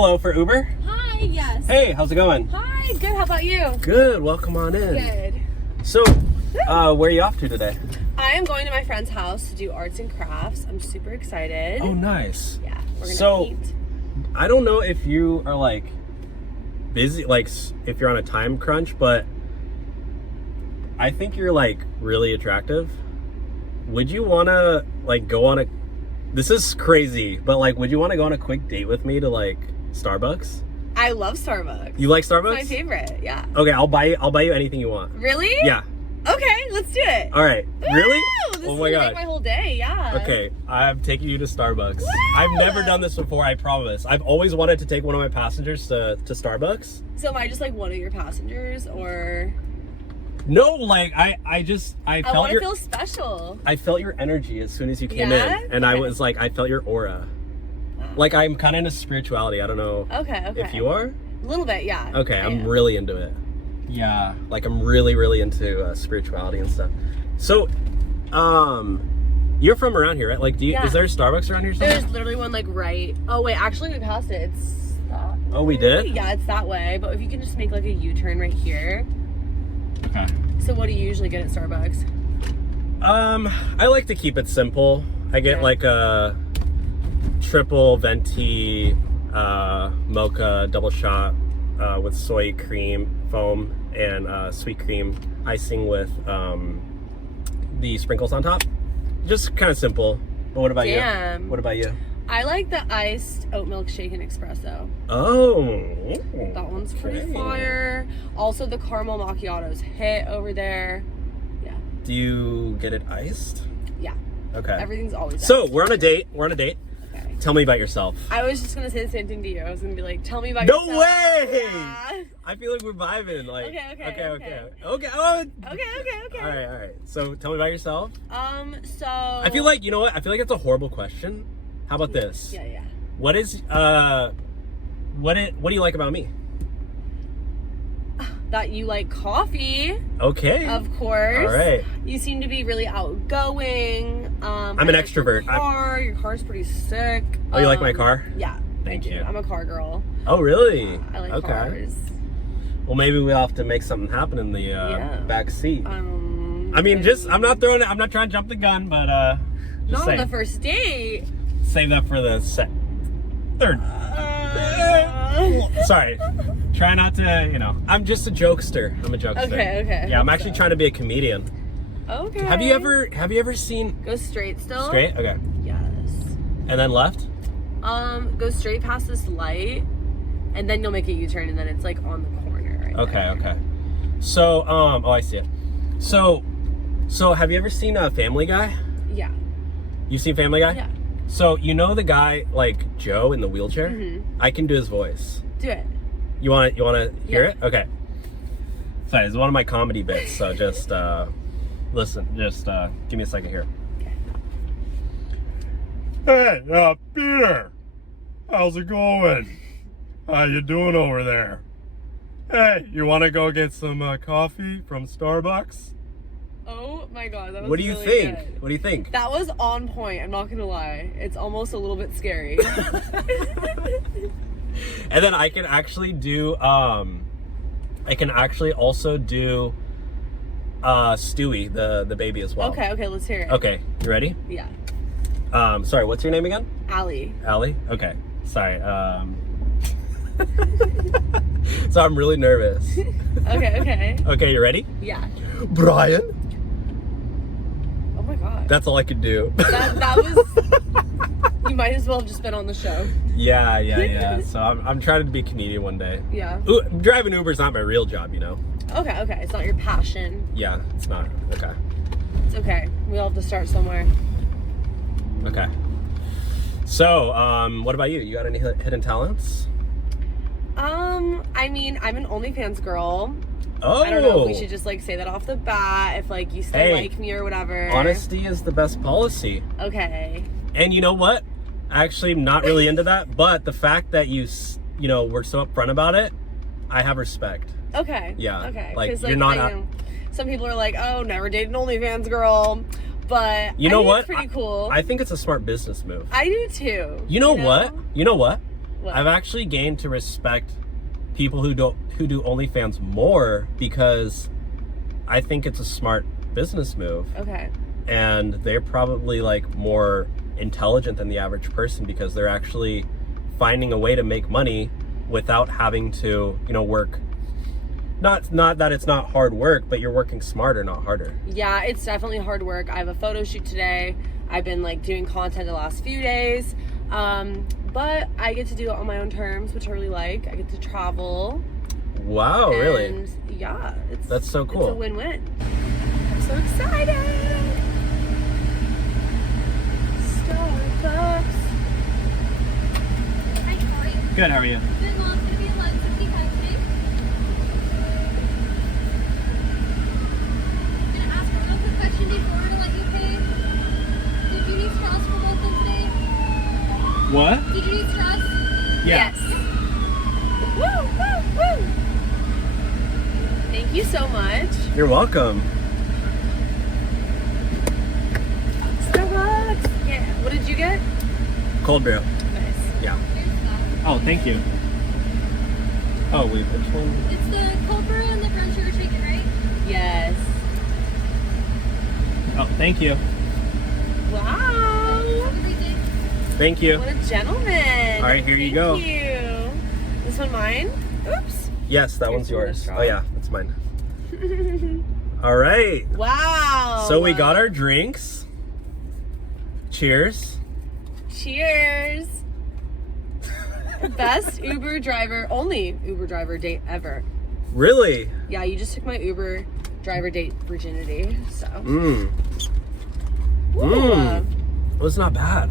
Hello, for Uber? Hi, yes. Hey, how's it going? Hi, good. How about you? Good, welcome on in. Good. So, where are you off to today? I am going to my friend's house to do arts and crafts. I'm super excited. Oh, nice. Yeah, we're gonna eat. I don't know if you are like busy, like if you're on a time crunch, but I think you're like really attractive. Would you wanna like go on a, this is crazy, but like would you wanna go on a quick date with me to like Starbucks? I love Starbucks. You like Starbucks? It's my favorite, yeah. Okay, I'll buy you anything you want. Really? Yeah. Okay, let's do it. All right. Really? This Oh is my gonna god. make my whole day, yeah. Okay, I'm taking you to Starbucks. Woo! I've never done this before, I promise. I've always wanted to take one of my passengers to Starbucks. So am I just like one of your passengers, or? No, like I I want to feel special. I felt your energy as soon as you came Yeah? in, and I was like, I felt your aura. Like I'm kind of into spirituality. I don't know Okay. if you are. A little bit, yeah. Okay, I'm am. really into it. Yeah, like I'm really into spirituality and stuff. So, you're from around here, right? Like, Yeah. is there a Starbucks around here somewhere? There's literally one like right. Oh wait, actually we passed it. It's that. Oh, we did? Yeah, it's that way. But if you can just make like a U-turn right here. Okay. So what do you usually get at Starbucks? I like to keep it simple. I get Okay. like a triple venti mocha double shot with soy cream foam and sweet cream icing with the sprinkles on top. Just kind of simple. But what about you? Damn. What about you? I like the iced oat milk shake and espresso. Oh, That one's pretty okay. fire. Also the caramel macchiatos hit over there. Yeah. Do you get it iced? Yeah. Okay. Everything's always So iced. we're on a date. Okay. Tell me about yourself. I was just gonna say the same thing to you. I was gonna be like, tell me about No yourself. way! Yeah. I feel like we're vibing. Like Okay. Oh, Okay. all right. So tell me about yourself. So I feel like, you know what? I feel like it's a horrible question. How about this? Yeah. What is what do you like about me? That you like coffee, Okay. of course. All right. You seem to be really outgoing. I'm an extrovert. Your car's pretty sick. Oh, you like my car? Yeah. Thank you. I'm a car girl. Oh, really? I like okay. cars. Well, maybe we'll have to make something happen in the back seat. I mean, I'm not trying to jump the gun, but just not on saying. the first date. Save that for the third. Sorry. Try not to, I'm just a jokester. I'm a jokester. Okay. Yeah, I'm actually trying to be a comedian. Okay. Have you ever seen Go straight still? straight? Okay. Yes. And then left? Go straight past this light, and then you'll make a U-turn, and then it's like on the corner right there. Okay. So, oh, I see it. So have you ever seen Family Guy? Yeah. You've seen Family Guy? Yeah. So, you know the guy, like, Joe in the wheelchair? Mm-hmm. I can do his voice. Do it. You want to hear Yeah. it? Okay. Sorry, it's one of my comedy bits, so just, listen. Just, give me a second here. Okay. Hey, Peter. How's it going? How you doing over there? Hey, you want to go get some coffee from Starbucks? Oh my god, that was What do you really think? good. What do you think? That was on point, I'm not gonna lie. It's almost a little bit scary. And then I can actually do also do Stewie, the baby as well. Okay, let's hear it. Okay, you ready? Yeah. Sorry, what's your name again? Allie. Allie? Okay. Sorry. So I'm really nervous. Okay. Okay, you ready? Yeah. Brian? Oh my god. That's all I could do. That was you might as well have just been on the show. Yeah. So I'm trying to be a comedian one day. Yeah. Ooh, driving Uber's not my real job, you know? Okay. It's not your passion. Yeah, it's not. Okay. It's okay. We all have to start somewhere. Okay. So, what about you? You got any hidden talents? I mean, I'm an OnlyFans girl. Oh. I don't know if we should just like say that off the bat, if like you still like me or whatever. Honesty is the best policy. Okay. And you know what? Actually, I'm not really into that, but the fact that you were so upfront about it, I have respect. Okay. Yeah. Okay. Like, you're not. Some people are like, oh, never dated an OnlyFans girl. But you know I think what? It's pretty cool. I think it's a smart business move. I do too. You know what? What? I've actually gained to respect people who do OnlyFans more because I think it's a smart business move. Okay. And they're probably like more intelligent than the average person because they're actually finding a way to make money without having to, work. Not that it's not hard work, but you're working smarter, not harder. Yeah, it's definitely hard work. I have a photo shoot today. I've been like doing content the last few days. But I get to do it on my own terms, which I really like. I get to travel. Wow, really? And yeah, that's so cool. It's a win-win. I'm so excited. Starbucks. Hi, Tori. Good, how are you? Good, Mom. It's going to be 11:65 today. I'm going to ask one more quick question before to let you pay. Did you need straws for both of today? What? Did you need straws? Yeah. Yes. Woo, woo, woo. Thank you so much. You're welcome. Starbucks. Yeah. What did you get? Cold brew. Nice. Yeah. Here's that. Oh, thank you. Oh, wait, which one? It's the cold brew and the brown sugar shaken, right? Yes. Oh, thank you. Wow. Have a great day. Thank you. What a gentleman. All right, here you go. Thank you. This one mine? Oops. Yes, that one's Here's yours. straw. Oh, yeah, that's mine. All right. Wow. So we got our drinks. Cheers. Cheers. Best only Uber driver date ever. Really? Yeah, you just took my Uber driver date virginity, so. Mmm. Ooh. Well, it's not bad.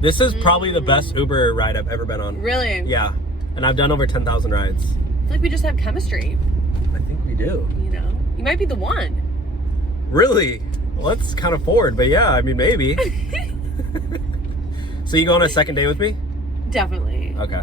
This is probably the best Uber ride I've ever been on. Really? Yeah. And I've done over 10,000 rides. I feel like we just have chemistry, I think we do. You might be the one. Really? Well, that's kind of forward, but yeah, I mean, maybe. So you go on a second date with me? Definitely. Okay.